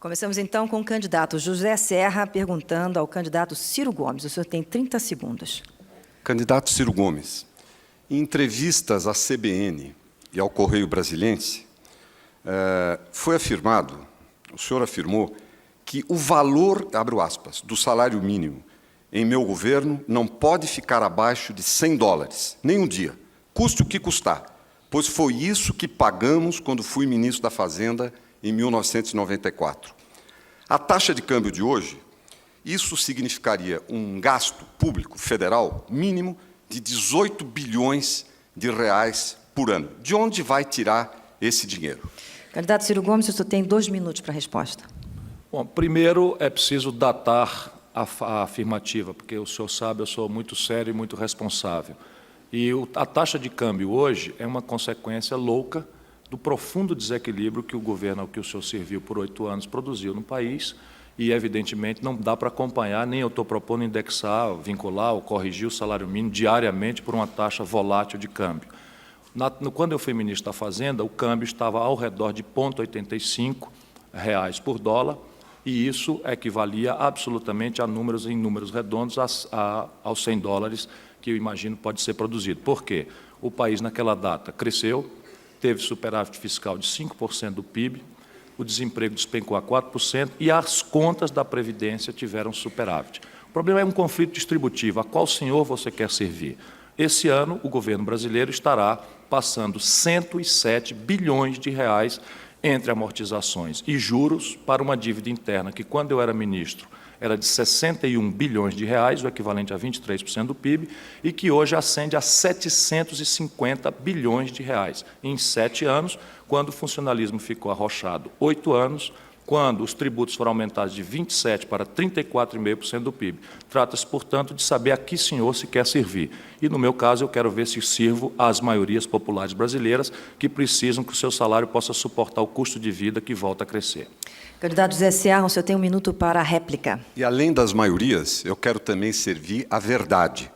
Começamos, então, com o candidato José Serra perguntando ao candidato Ciro Gomes. O senhor tem 30 segundos. Candidato Ciro Gomes, em entrevistas à CBN e ao Correio Brasiliense, foi afirmado, o senhor afirmou, que o valor, abro aspas, do salário mínimo em meu governo não pode ficar abaixo de $100, nem um dia, custe o que custar, pois foi isso que pagamos quando fui ministro da Fazenda em 1994. A taxa de câmbio de hoje, isso significaria um gasto público federal mínimo de 18 bilhões de reais por ano. De onde vai tirar esse dinheiro? Candidato Ciro Gomes, o senhor tem 2 minutos para a resposta. Bom, primeiro é preciso datar a afirmativa, porque o senhor sabe, eu sou muito sério e muito responsável. E a taxa de câmbio hoje é uma consequência louca do profundo desequilíbrio que o governo ao que o senhor serviu por 8 anos produziu no país e, evidentemente, não dá para acompanhar, nem eu estou propondo indexar, vincular ou corrigir o salário mínimo diariamente por uma taxa volátil de câmbio. Quando eu fui ministro da Fazenda, o câmbio estava ao redor de R$ 0,85 por dólar, e isso equivalia absolutamente a números em números redondos aos $100 que eu imagino pode ser produzido. Por quê? O país, naquela data, cresceu, teve superávit fiscal de 5% do PIB, o desemprego despencou a 4% e as contas da Previdência tiveram superávit. O problema é um conflito distributivo. A qual senhor você quer servir? Esse ano, o governo brasileiro estará passando 107 bilhões de reais entre amortizações e juros para uma dívida interna que, quando eu era ministro, era de 61 bilhões de reais, o equivalente a 23% do PIB, e que hoje ascende a 750 bilhões de reais em 7 anos, quando o funcionalismo ficou arrochado 8 anos, quando os tributos foram aumentados de 27% para 34,5% do PIB. Trata-se, portanto, de saber a que senhor se quer servir. E, no meu caso, eu quero ver se sirvo às maiorias populares brasileiras que precisam que o seu salário possa suportar o custo de vida que volta a crescer. Candidato José Serra, o senhor tem 1 minuto para a réplica. E, além das maiorias, eu quero também servir a verdade.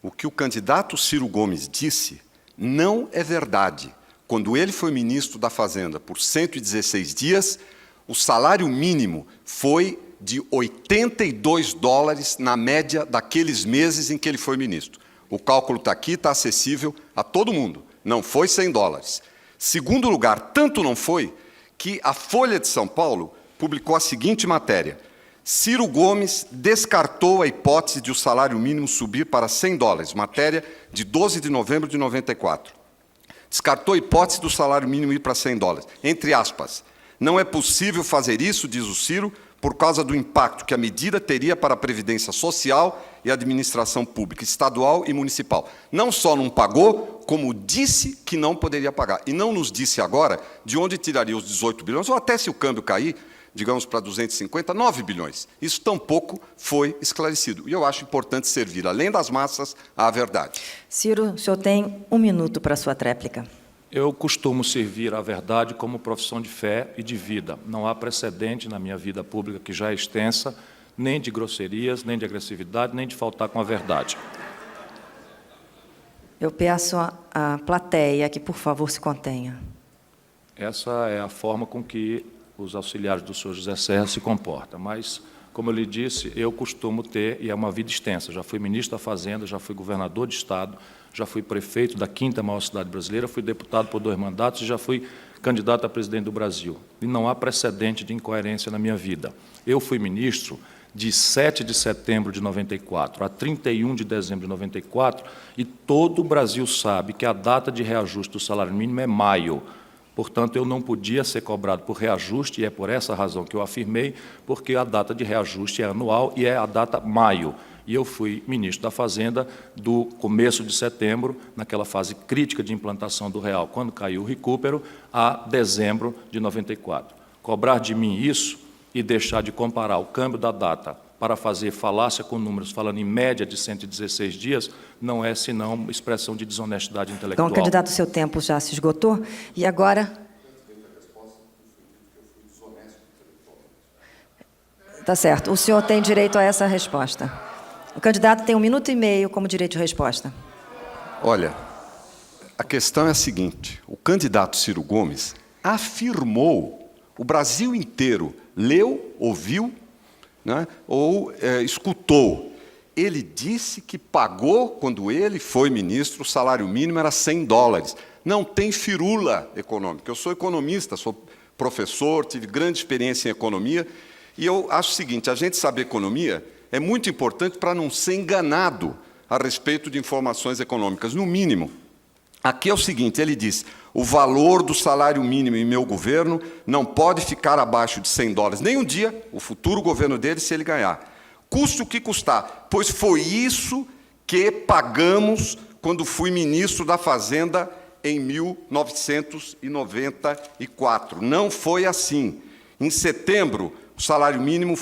O que o candidato Ciro Gomes disse não é verdade. Quando ele foi ministro da Fazenda por 116 dias, o salário mínimo foi de $82 na média daqueles meses em que ele foi ministro. O cálculo está aqui, está acessível a todo mundo. Não foi $100. Segundo lugar, tanto não foi que a Folha de São Paulo publicou a seguinte matéria: Ciro Gomes descartou a hipótese de o salário mínimo subir para $100, matéria de 12 de novembro de 94. Descartou a hipótese do salário mínimo ir para $100, entre aspas. Não é possível fazer isso, diz o Ciro, por causa do impacto que a medida teria para a Previdência Social e a administração pública, estadual e municipal. Não só não pagou, como disse que não poderia pagar. E não nos disse agora de onde tiraria os 18 bilhões, ou até se o câmbio cair, digamos, para 250, 9 bilhões. Isso tampouco foi esclarecido. E eu acho importante servir, além das massas, à verdade. Ciro, o senhor tem 1 minuto para a sua tréplica. Eu costumo servir a verdade como profissão de fé e de vida. Não há precedente na minha vida pública, que já é extensa, nem de grosserias, nem de agressividade, nem de faltar com a verdade. Eu peço à plateia que, por favor, se contenha. Essa é a forma com que os auxiliares do senhor José Serra se comportam. Mas, como eu lhe disse, eu costumo ter, e é uma vida extensa, já fui ministro da Fazenda, já fui governador de Estado, já fui prefeito da 5ª maior cidade brasileira, fui deputado por 2 mandatos e já fui candidato a presidente do Brasil. E não há precedente de incoerência na minha vida. Eu fui ministro de 7 de setembro de 94 a 31 de dezembro de 94, e todo o Brasil sabe que a data de reajuste do salário mínimo é maio. Portanto, eu não podia ser cobrado por reajuste, e é por essa razão que eu afirmei, porque a data de reajuste é anual e é a data maio. E eu fui ministro da Fazenda do começo de setembro, naquela fase crítica de implantação do real, quando caiu o recupero, a dezembro de 94. Cobrar de mim isso e deixar de comparar o câmbio da data para fazer falácia com números, falando em média de 116 dias, não é senão expressão de desonestidade intelectual. Então, candidato, seu tempo já se esgotou. E agora... Tá certo. O senhor tem direito a essa resposta. O candidato tem 1 minuto e meio como direito de resposta. Olha, a questão é a seguinte: o candidato Ciro Gomes afirmou, o Brasil inteiro leu, ouviu, né, ou escutou. Ele disse que pagou, quando ele foi ministro, o salário mínimo era $100. Não tem firula econômica. Eu sou economista, sou professor, tive grande experiência em economia, e eu acho o seguinte, a gente saber economia é muito importante para não ser enganado a respeito de informações econômicas. No mínimo, aqui é o seguinte, ele diz, o valor do salário mínimo em meu governo não pode ficar abaixo de $100, nem um dia, o futuro governo dele, se ele ganhar. Custe o que custar, pois foi isso que pagamos quando fui ministro da Fazenda em 1994. Não foi assim. Em setembro, o salário mínimo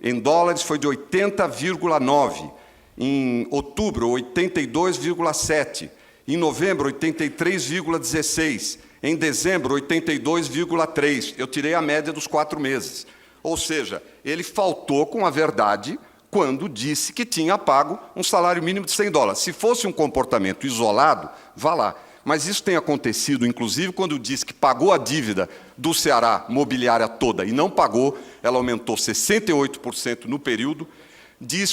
em dólares, foi de 80,9. Em outubro, 82,7. Em novembro, 83,16. Em dezembro, 82,3. Eu tirei a média dos 4 meses. Ou seja, ele faltou com a verdade quando disse que tinha pago um salário mínimo de $100. Se fosse um comportamento isolado, vá lá. Mas isso tem acontecido, inclusive, quando disse que pagou a dívida do Ceará mobiliária toda e não pagou, ela aumentou 68% no período.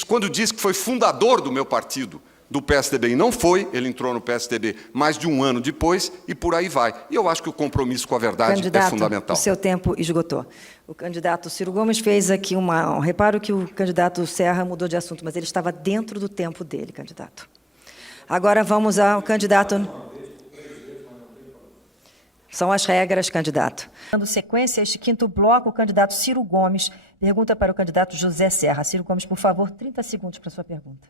Quando disse que foi fundador do meu partido, do PSDB, e não foi, ele entrou no PSDB mais de um ano depois, e por aí vai. E eu acho que o compromisso com a verdade é fundamental. O seu tempo esgotou. O candidato Ciro Gomes fez aqui um reparo que o candidato Serra mudou de assunto, mas ele estava dentro do tempo dele, candidato. Agora vamos ao candidato... São as regras, candidato. Dando sequência a este quinto bloco, o candidato Ciro Gomes pergunta para o candidato José Serra. Ciro Gomes, por favor, 30 segundos para a sua pergunta.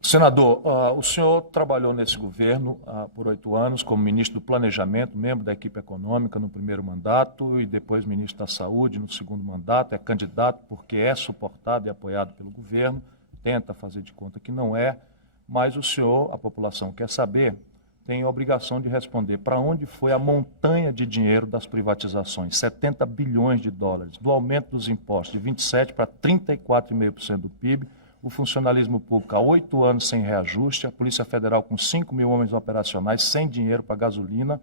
Senador, o senhor trabalhou nesse governo por 8 anos como ministro do Planejamento, membro da equipe econômica no primeiro mandato e depois ministro da Saúde no segundo mandato. É candidato porque é suportado e apoiado pelo governo, tenta fazer de conta que não é, mas o senhor, a população quer saber, tem a obrigação de responder para onde foi a montanha de dinheiro das privatizações, 70 bilhões de dólares, do aumento dos impostos de 27% para 34,5% do PIB, o funcionalismo público há 8 anos sem reajuste, a Polícia Federal com 5 mil homens operacionais, sem dinheiro para gasolina,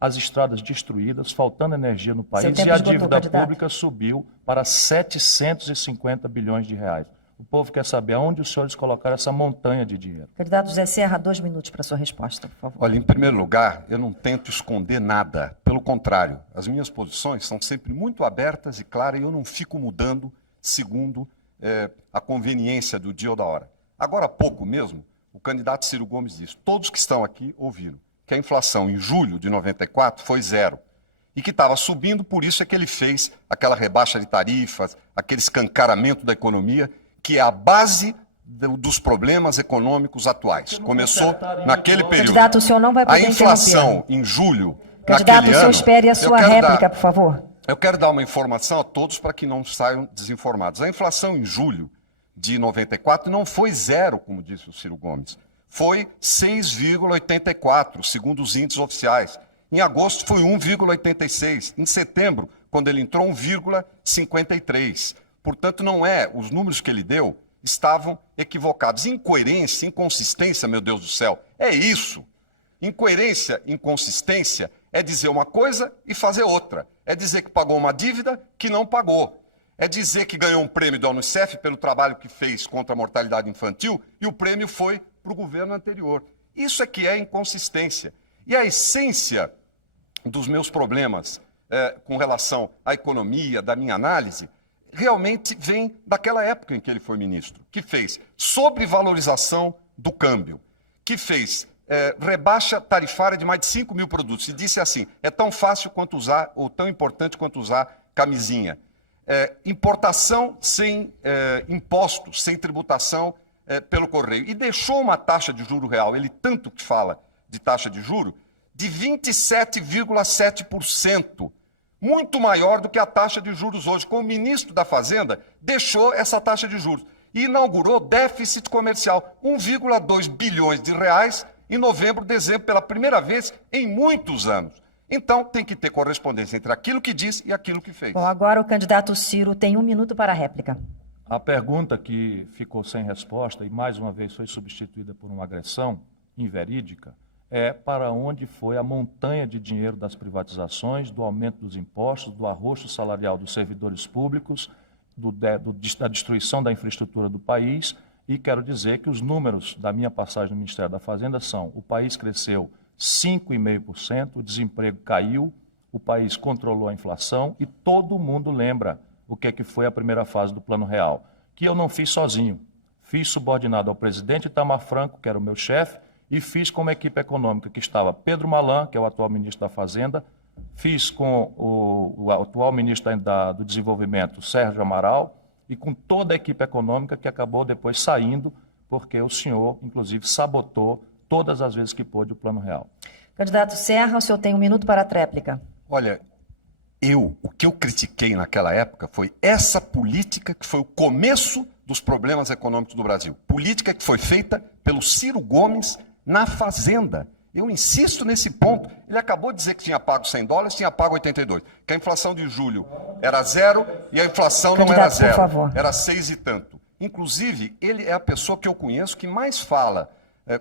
as estradas destruídas, faltando energia no país e a dívida pública subiu para 750 bilhões de reais. O povo quer saber aonde os senhores colocaram essa montanha de dinheiro. Candidato José Serra, 2 minutos para a sua resposta, por favor. Olha, em primeiro lugar, eu não tento esconder nada. Pelo contrário, as minhas posições são sempre muito abertas e claras e eu não fico mudando segundo a conveniência do dia ou da hora. Agora há pouco mesmo, o candidato Ciro Gomes disse, todos que estão aqui ouviram, que a inflação em julho de 94 foi 0. E que estava subindo, por isso é que ele fez aquela rebaixa de tarifas, aquele escancaramento da economia, que é a base dos problemas econômicos atuais. Começou naquele período. Candidato, o senhor não vai poder a inflação em julho, candidato, o senhor espere a sua réplica, por favor. Eu quero dar uma informação a todos para que não saiam desinformados. A inflação em julho de 94 não foi 0, como disse o Ciro Gomes. Foi 6,84, segundo os índices oficiais. Em agosto foi 1,86. Em setembro, quando ele entrou, 1,53. Portanto, os números que ele deu estavam equivocados. Incoerência, inconsistência, meu Deus do céu, é isso. Incoerência, inconsistência é dizer uma coisa e fazer outra. É dizer que pagou uma dívida que não pagou. É dizer que ganhou um prêmio da Unicef pelo trabalho que fez contra a mortalidade infantil e o prêmio foi para o governo anterior. Isso é que é inconsistência. E a essência dos meus problemas com relação à economia, da minha análise, realmente vem daquela época em que ele foi ministro, que fez sobrevalorização do câmbio, que fez rebaixa tarifária de mais de 5 mil produtos, e disse assim, é tão fácil quanto usar, ou tão importante quanto usar camisinha. Importação sem impostos, sem tributação pelo correio. E deixou uma taxa de juro real, ele tanto que fala de taxa de juro, de 27,7%. Muito maior do que a taxa de juros hoje. Como ministro da Fazenda, deixou essa taxa de juros. E inaugurou déficit comercial, 1,2 bilhões de reais em novembro, dezembro, pela primeira vez em muitos anos. Então, tem que ter correspondência entre aquilo que diz e aquilo que fez. Bom, agora o candidato Ciro tem 1 minuto para a réplica. A pergunta que ficou sem resposta e mais uma vez foi substituída por uma agressão inverídica é para onde foi a montanha de dinheiro das privatizações, do aumento dos impostos, do arroxo salarial dos servidores públicos, da destruição da infraestrutura do país. E quero dizer que os números da minha passagem no Ministério da Fazenda são: o país cresceu 5,5%, o desemprego caiu, o país controlou a inflação e todo mundo lembra o que foi a primeira fase do Plano Real, que eu não fiz sozinho. Fiz subordinado ao presidente Itamar Franco, que era o meu chefe, e fiz com uma equipe econômica que estava Pedro Malan, que é o atual ministro da Fazenda, fiz com o atual ministro do Desenvolvimento, Sérgio Amaral, e com toda a equipe econômica que acabou depois saindo, porque o senhor, inclusive, sabotou todas as vezes que pôde o Plano Real. Candidato Serra, o senhor tem 1 minuto para a tréplica. Olha, o que eu critiquei naquela época foi essa política que foi o começo dos problemas econômicos do Brasil. Política que foi feita pelo Ciro Gomes na Fazenda. Eu insisto nesse ponto. Ele acabou de dizer que tinha pago $100, tinha pago 82. Que a inflação de julho era 0 e a inflação não era 0. Era 6 e tanto. Inclusive, ele é a pessoa que eu conheço que mais fala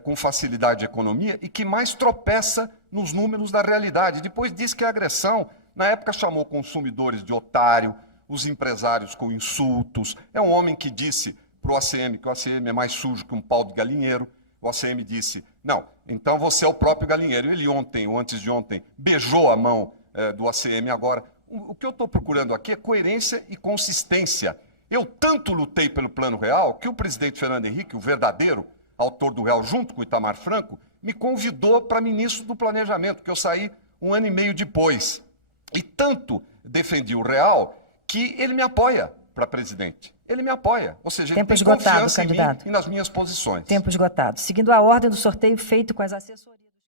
com facilidade de economia e que mais tropeça nos números da realidade. Depois diz que é agressão. Na época chamou consumidores de otário, os empresários com insultos. É um homem que disse para o ACM que o ACM é mais sujo que um pau de galinheiro. O ACM disse: não, então você é o próprio galinheiro. Ele ontem, ou antes de ontem, beijou a mão do ACM agora. O que eu estou procurando aqui é coerência e consistência. Eu tanto lutei pelo Plano Real que o presidente Fernando Henrique, o verdadeiro autor do Real, junto com o Itamar Franco, me convidou para ministro do Planejamento, que eu saí 1 ano e meio depois. E tanto defendi o Real que ele me apoia para presidente. Ele me apoia, ou seja, ele tem confiança em mim e nas minhas posições. Tempo esgotado. Seguindo a ordem do sorteio feito com as assessorias.